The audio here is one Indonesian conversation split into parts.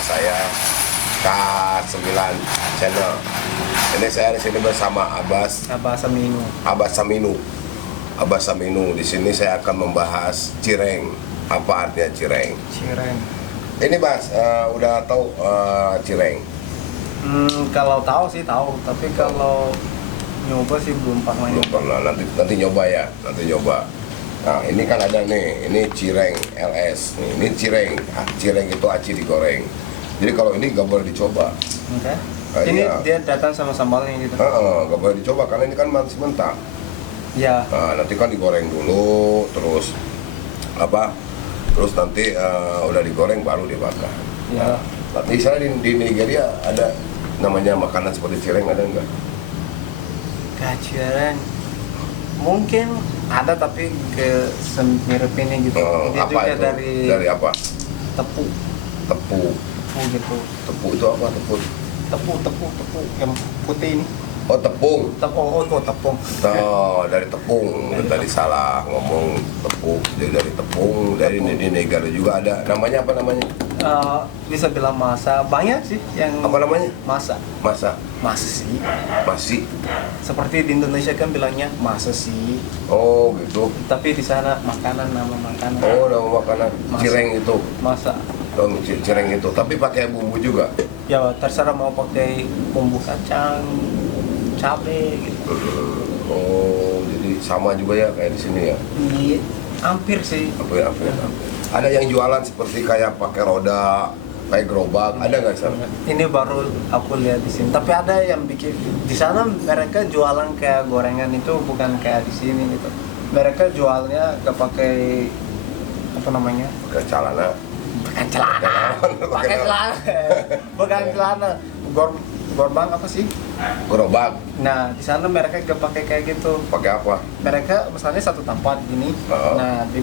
nama saya K9 Channel. Ini saya di sini bersama Abbas Saminu. Di sini saya akan membahas cireng. Apa artinya cireng? Ini Bas, udah tahu cireng? Kalau tahu sih tahu, tapi kalau nyoba sih belum pernah. Nanti nyoba ya, Nah, ini kan ada nih, ini cireng LS. Ini cireng. Cireng itu aci digoreng. Jadi kalau ini nggak boleh dicoba. Oke. Ini iya. dia datang sama sambalnya gitu. Nggak boleh dicoba karena ini kan masih mentah. Ya. Nah, nanti kan digoreng dulu, terus nanti udah digoreng baru dibakar. Ya. Tapi saya di Nigeria ada namanya makanan seperti cireng, ada nggak? Cireng mungkin ada, tapi ke mirip ini gitu. Dia Apa juga itu? Dari apa? Tepung gitu. Tepung itu apa? Tepung yang putih ini. Oh, tepung. Tepung. Oh, dari tepung. Tadi salah ngomong tepung. Jadi dari tepung. Dari di negara juga ada. Namanya apa namanya? Bisa bilang masa. Banyak sih yang. Apa namanya? Masa sih. Masih. Seperti di Indonesia kan bilangnya masa sih. Oh, gitu. Tapi di sana nama makanan. Oh, nama makanan. Cireng itu. Masa. Oh, cireng itu. Tapi pakai bumbu juga. Ya terserah mau pakai bumbu kacang, cabai gitu. Oh, jadi sama juga ya kayak di sini ya? Iya, hampir sih. Hampir. Ada yang jualan seperti kayak pakai roda, kayak gerobak, ada nggak sih? Ini baru aku lihat di sini. Tapi ada yang bikin di sana, mereka jualan kayak gorengan itu bukan kayak di sini gitu. Mereka jualnya gak pakai apa namanya? Pakai celana. Bukan celana. Gorbang apa sih? Gerobak. Nah, di sana mereka gak pakai kayak gitu. Pakai apa? Mereka misalnya satu tempat gini. Nah, di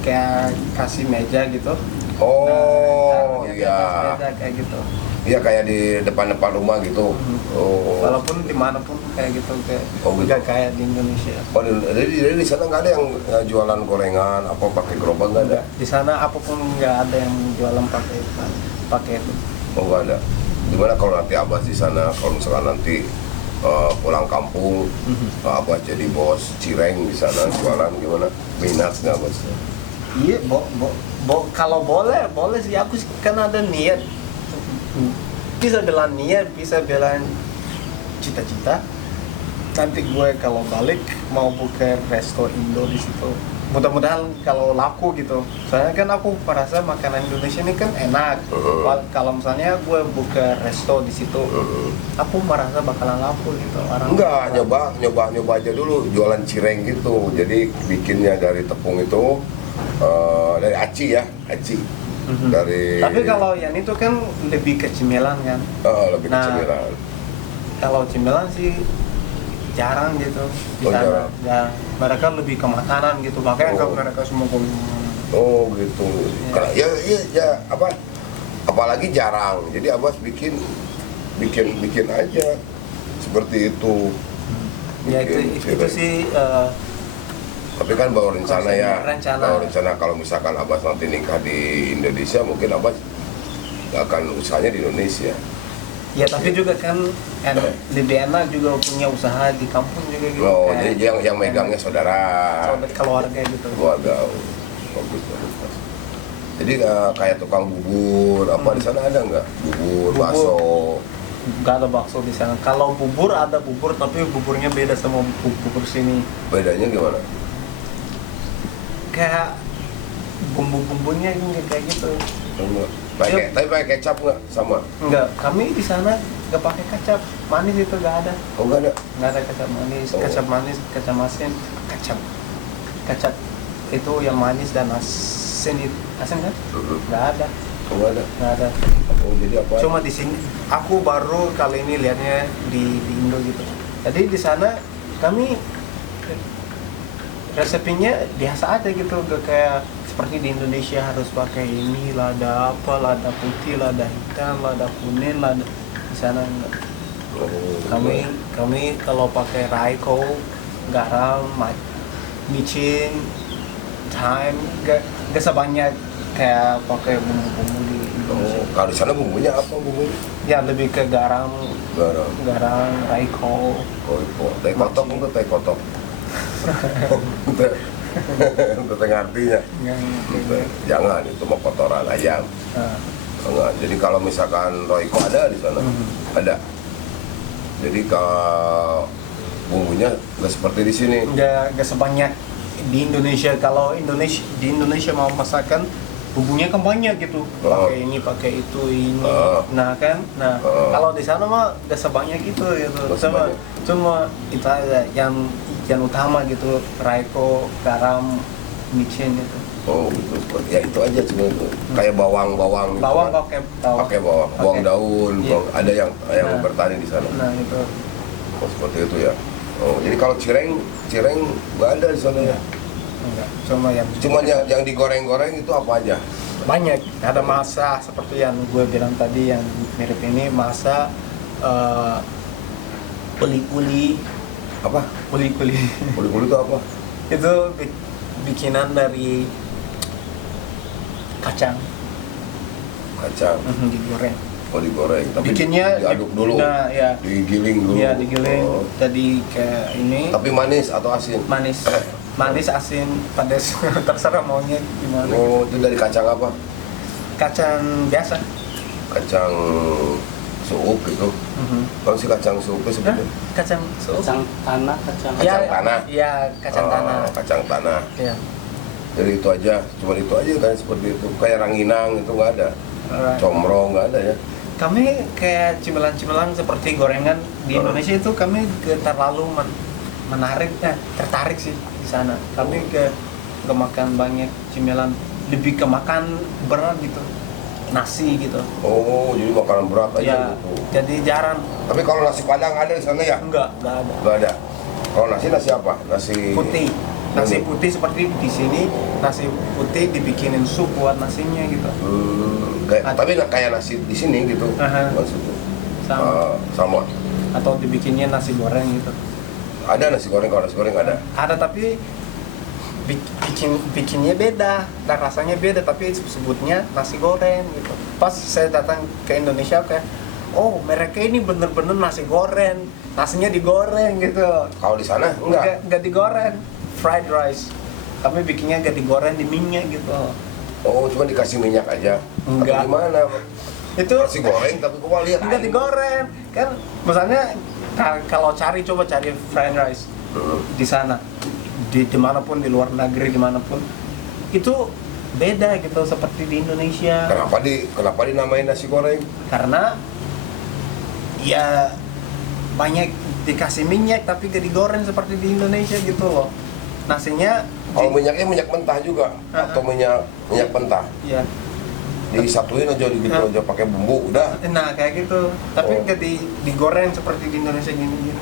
kayak kasih meja gitu. Oh, nah, iya. Meja kayak gitu. Iya, kayak di depan rumah gitu. Oh. Walaupun dimanapun kayak gitu, gitu. Kayak di Indonesia. Oh, jadi di sana nggak ada yang jualan gorengan apa pakai gerobak, nggak ada? Di sana apapun nggak ada yang jualan pakai itu. Oh, nggak ada. Gimana kalau nanti Abbas di sana, kalau misalkan nanti pulang kampung, Abbas jadi bos cireng di sana jualan, gimana? Minat nggak Abbas? Iya, kalau boleh sih. Aku kan ada niat. Bisa bilang niat, bisa bilang cita-cita. Nanti gue kalau balik mau buka resto Indo di situ. Mudah-mudahan kalau laku gitu. Soalnya kan aku merasa makanan Indonesia ini kan enak. Kalau misalnya gue buka resto di situ, aku merasa bakalan laku gitu. Enggak, nyoba aja dulu jualan cireng gitu. Jadi bikinnya dari tepung itu, dari aci. Tapi kalau yang itu kan lebih ke cemilan kan. Lebih ke cemilan. Kalau cemilan sih jarang gitu di sana. Ya, mereka lebih ke makanan gitu. Makanya mereka semua Oh gitu. Ya apalagi jarang. Jadi Abbas bikin aja seperti itu. Ya itu sih. Tapi kan bawa rencana kalau misalkan Abbas nanti nikah di Indonesia, mungkin Abbas akan usahanya di Indonesia. Ya tapi juga kan lebih enak juga punya usaha di kampung juga gitu. Oh, jadi yang megangnya saudara keluarga gitu. Keluarga. Bagus. Jadi kayak tukang bubur apa di sana ada nggak? Bubur, bakso. Nggak ada bakso di sana. Kalau bubur ada bubur, tapi buburnya beda sama bubur sini. Bedanya gimana? Kayak bumbu-bumbunya kayak gitu. Tapi pakai kecap nggak sama? Enggak, kami di sana nggak pakai kecap manis, itu nggak ada. Oh, nggak ada? Nggak ada kecap manis, kecap manis, kecap asin, kecap itu yang manis dan asin kan? Nggak ada. Oh, nggak ada. Oh, jadi apa? Cuma di sini, aku baru kali ini lihatnya di Indo gitu. Jadi di sana kami resepnya biasa aja gitu, gak kayak seperti di Indonesia harus pakai ini, lada apa, lada putih, lada hitam, lada kuning, lada. Di sana enggak. Kami kalau pakai Raiko, garam, micin, thyme, gak sebanyak kayak pakai bumbu-bumbu di Indonesia. Kalau di sana bumbunya apa bumbu? Ya lebih ke garam, Garam. Royco. Teh kotok untuk teh kotok. Untuk tengah artinya. Jangan, itu mau kotoran ayam. Enggak. Jadi kalau misalkan Royco ada di sana, ada. Jadi kalau bumbunya nggak seperti di sini. Nggak sebanyak di Indonesia. Kalau di Indonesia mau masakan bumbunya kan banyak gitu. Pakai ini, pakai itu, ini. Nah kan, kalau di sana mah nggak sebanyak itu gitu. Cuma itu aja yang utama gitu, Royco, garam, mixin itu. Oh gitu, ya itu aja cuma itu. Kayak bawang gitu Bawang kan? Pakai bawang daun, Iya. ada yang bertani di sana. Nah itu. Oh, seperti itu ya. Oh, jadi kalau cireng nggak ada di sana ya. Enggak, cuma yang digoreng-goreng itu apa aja? banyak. Ada masa seperti yang gue bilang tadi yang mirip ini, masa uli-uli. Apa? Uli-uli. Uli-uli itu apa? Itu bikinan dari kacang. Digoreng. Oh digoreng, tapi Bikinnya diaduk dulu. Nah, ya. Digiling dulu. Iya, digiling. Oh. Jadi kayak ini. Tapi manis atau asin? Manis, asin, pedas, terserah maunya gimana. Oh, itu dari kacang apa? Kacang biasa. Kacang suuk gitu. Kalau si kacang suuk itu seperti Kacang tanah. tanah. Iya, kacang tanah. Kacang tanah. Iya. Jadi itu aja, cuma itu aja kan seperti itu. Kayak ranginang itu nggak ada. Alright. Comro nggak ada ya. Kami kayak cemilan-cemilan seperti gorengan di Indonesia itu kami terlalu tertarik sih di sana. Kami ke makan banyak cemilan, lebih ke makan berat gitu, nasi gitu. Oh, jadi makanan berat aja Ya, gitu. jadi jarang. Tapi kalau nasi padang ada di sana ya? Enggak ada. Nggak ada. Kalau nasi apa? Nasi Putih. Nasi putih seperti di sini, nasi putih dibikinin sup buat nasinya gitu. Tapi kayak nasi di sini gitu. Maksudnya. Sama. Atau dibikinnya nasi goreng gitu. Ada nasi goreng, kalau nasi goreng ada. Ada, tapi bikinnya beda dan rasanya beda, tapi sebutnya nasi goreng gitu. Pas saya datang ke Indonesia kayak, oh mereka ini bener-bener nasi goreng, nasinya digoreng gitu. Kalau di sana enggak digoreng, fried rice. Kami bikinnya nggak digoreng, di minyak gitu. Oh, cuma dikasih minyak aja. Enggak. Atau gimana? Itu nasi goreng tapi kok lihat nggak digoreng kan, misalnya kalau coba cari fried rice di sana, di dimanapun, di luar negeri dimanapun, itu beda gitu seperti di Indonesia. Kenapa dinamain nasi goreng? Karena ya banyak dikasih minyak tapi gak digoreng seperti di Indonesia gitu loh. Nasinya Kalau minyaknya minyak mentah juga atau minyak mentah? Iya. Disatuin aja gitu aja pakai bumbu udah. Nah kayak gitu, tapi gak digoreng seperti di Indonesia gini.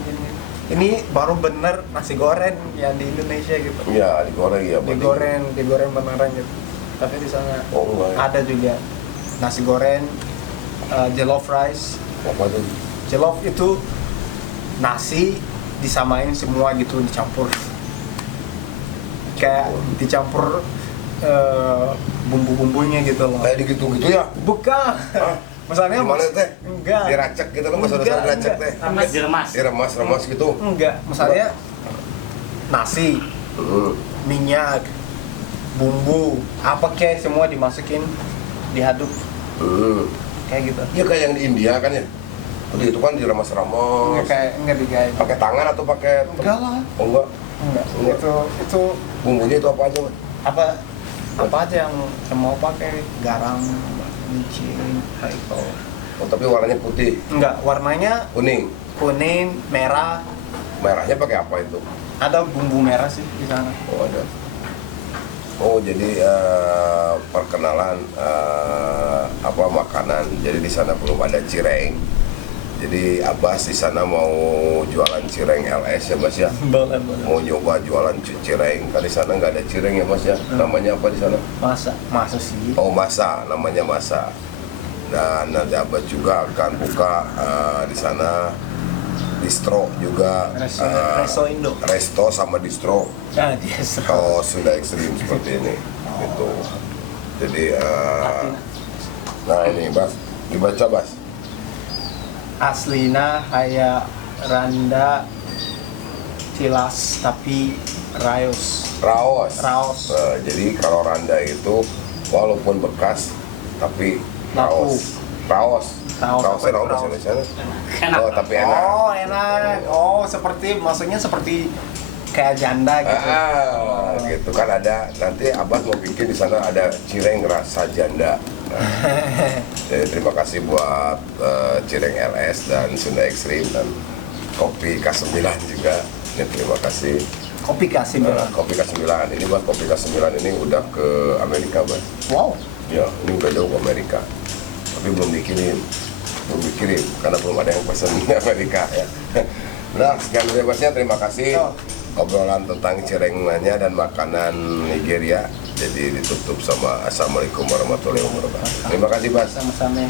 Ini baru bener nasi goreng yang di Indonesia gitu. Iya, digoreng ya. Digoreng beneran gitu. Tapi di sana enggak. ada juga nasi goreng, jollof rice. Apa tuh? Jollof itu nasi disamain semua gitu, dicampur. Kayak dicampur bumbu-bumbunya gitu loh. Kayak gitu ya? Bukan. Misalnya gimana teh? Enggak. Diracek gitu loh, bahasa diracek teh. Diremas gitu. Enggak, misalnya nasi, minyak, bumbu, apa kayak semua dimasukin, diaduk. Kayak gitu. Iya kayak yang di India kan ya. Udah itu kan diremas-remas. Enggak digayung. Pakai tangan atau pakai? Enggak lah. Oh enggak. Itu Bumbunya itu apa aja, Mas? apa aja yang mau pakai, garam, micin, Royco. Oh, tapi warnanya putih. Enggak, warnanya Kuning. merah. Merahnya pakai apa itu? Ada bumbu merah sih di sana. Oh, ada. Oh, jadi perkenalan makanan. Jadi di sana belum ada cireng. Jadi Abbas di sana mau jualan cireng LS ya Mas ya? Boleh. Mau nyoba jualan cireng. Kan di sana nggak ada cireng ya Mas ya? Namanya apa di sana? Masa sih. Oh, Masa, namanya Masa. Dan nanti Abbas juga akan buka di sana distro juga. Resto Indo. Resto sama distro. Yes. Oh, sudah ekstrim seperti ini. Gitu. Jadi nah ini Bas, dibaca Bas. Aslina haya randa tilas tapi raos. Raos. Jadi kalau randa itu walaupun bekas tapi raos. Raos bahasa Indonesia. Oh, tapi enak. Oh, enak. Oh, seperti maksudnya seperti kayak janda gitu. Gitu kan ada. Nanti Abah mau bikin di sana ada cireng rasa janda. Nah, jadi terima kasih buat cireng LS dan Sunda Ekstrim dan kopi K9 juga. Ini terima kasih. Kopi K9. Kopi K9. Ini buat kopi K9 ini udah ke Amerika, Bang. Wow. Ya, ini udah jauh ke Amerika. Tapi belum dikirim karena belum ada yang pesan di Amerika ya. Nah, sekian dari Basnya, terima kasih. Obrolan tentang cirengnya dan makanan Nigeria. Jadi ditutup sama Assalamualaikum warahmatullahi wabarakatuh. Terima kasih Bas. Sama-sama.